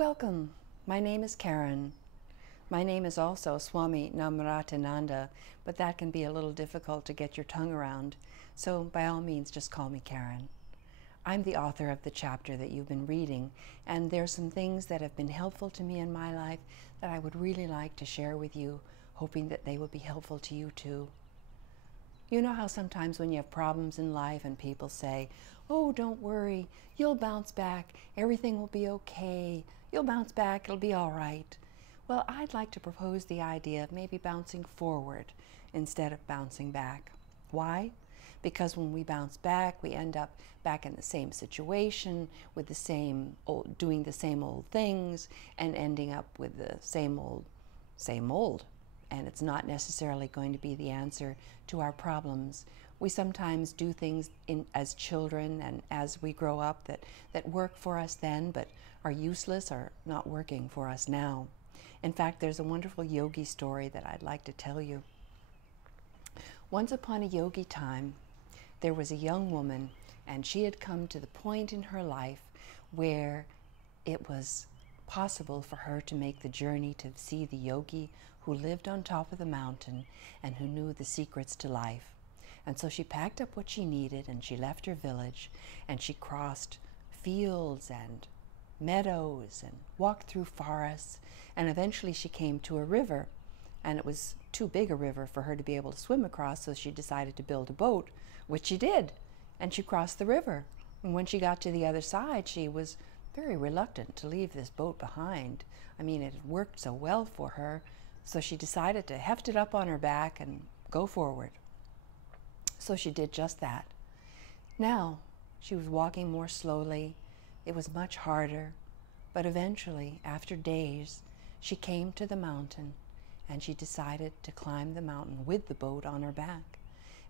Welcome. My name is Karen. My name is also Swami Namratananda, but that can be a little difficult to get your tongue around, so by all means just call me Karen. I'm the author of the chapter that you've been reading, and there's some things that have been helpful to me in my life that I would really like to share with you, hoping that they will be helpful to you too. You know how sometimes when you have problems in life and people say, "Oh, don't worry, you'll bounce back, everything will be okay, you'll bounce back, it'll be all right." Well, I'd like to propose the idea of maybe bouncing forward instead of bouncing back. Why? Because when we bounce back, we end up back in the same situation with the same old, doing the same old things and ending up with the same old, same old. And it's not necessarily going to be the answer to our problems. We sometimes do things as children and as we grow up that work for us then, but are useless or not working for us now. In fact, there's a wonderful yogi story that I'd like to tell you. Once upon a yogi time, there was a young woman, and she had come to the point in her life where it was possible for her to make the journey to see the yogi who lived on top of the mountain and who knew the secrets to life. And so she packed up what she needed and she left her village and she crossed fields and meadows and walked through forests, and eventually she came to a river, and it was too big a river for her to be able to swim across, so she decided to build a boat, which she did, and she crossed the river. And when she got to the other side, she was very reluctant to leave this boat behind. I mean, it had worked so well for her, so she decided to heft it up on her back and go forward. So she did just that. Now, she was walking more slowly. It was much harder, but eventually, after days, she came to the mountain and she decided to climb the mountain with the boat on her back.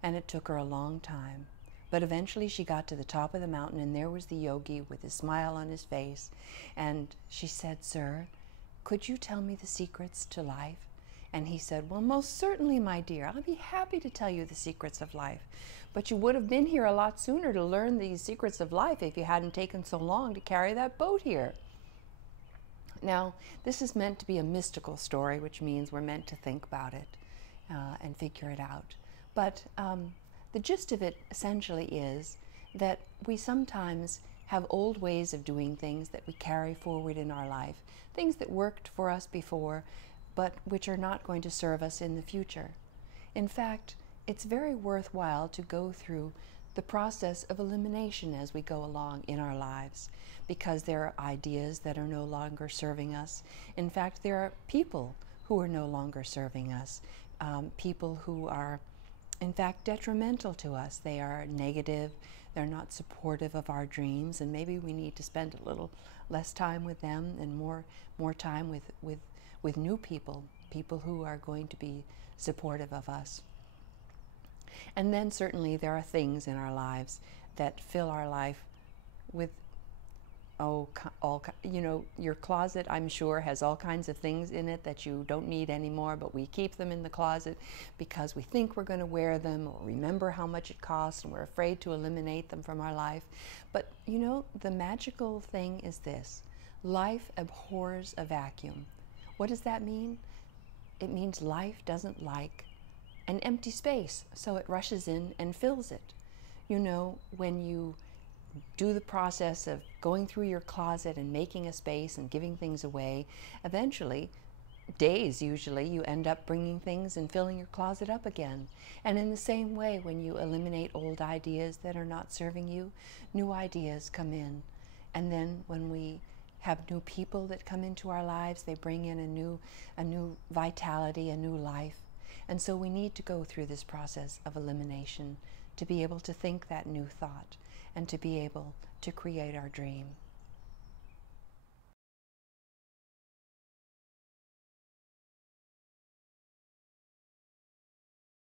And it took her a long time. But eventually she got to the top of the mountain, and there was the yogi with a smile on his face. And she said, "Sir, could you tell me the secrets to life?" And he said, "Well, most certainly, my dear. I'll be happy to tell you the secrets of life. But you would have been here a lot sooner to learn these secrets of life if you hadn't taken so long to carry that boat here." Now, this is meant to be a mystical story, which means we're meant to think about it and figure it out. But the gist of it essentially is that we sometimes have old ways of doing things that we carry forward in our life, things that worked for us before, but which are not going to serve us in the future. In fact, it's very worthwhile to go through the process of elimination as we go along in our lives, because there are ideas that are no longer serving us. In fact, there are people who are no longer serving us, people who are in fact detrimental to us. They are negative, they're not supportive of our dreams, and maybe we need to spend a little less time with them and more time with new people, people who are going to be supportive of us. And then certainly there are things in our lives that fill our life with your closet, I'm sure, has all kinds of things in it that you don't need anymore, but we keep them in the closet because we think we're going to wear them or remember how much it costs, and we're afraid to eliminate them from our life. But you know, the magical thing is this: life abhors a vacuum. What does that mean? It means life doesn't like an empty space, so it rushes in and fills it. You know, when you do the process of going through your closet and making a space and giving things away, eventually, days usually, you end up bringing things and filling your closet up again. And in the same way, when you eliminate old ideas that are not serving you, new ideas come in. And then when we have new people that come into our lives, they bring in a new vitality, a new life. And so we need to go through this process of elimination to be able to think that new thought and to be able to create our dream.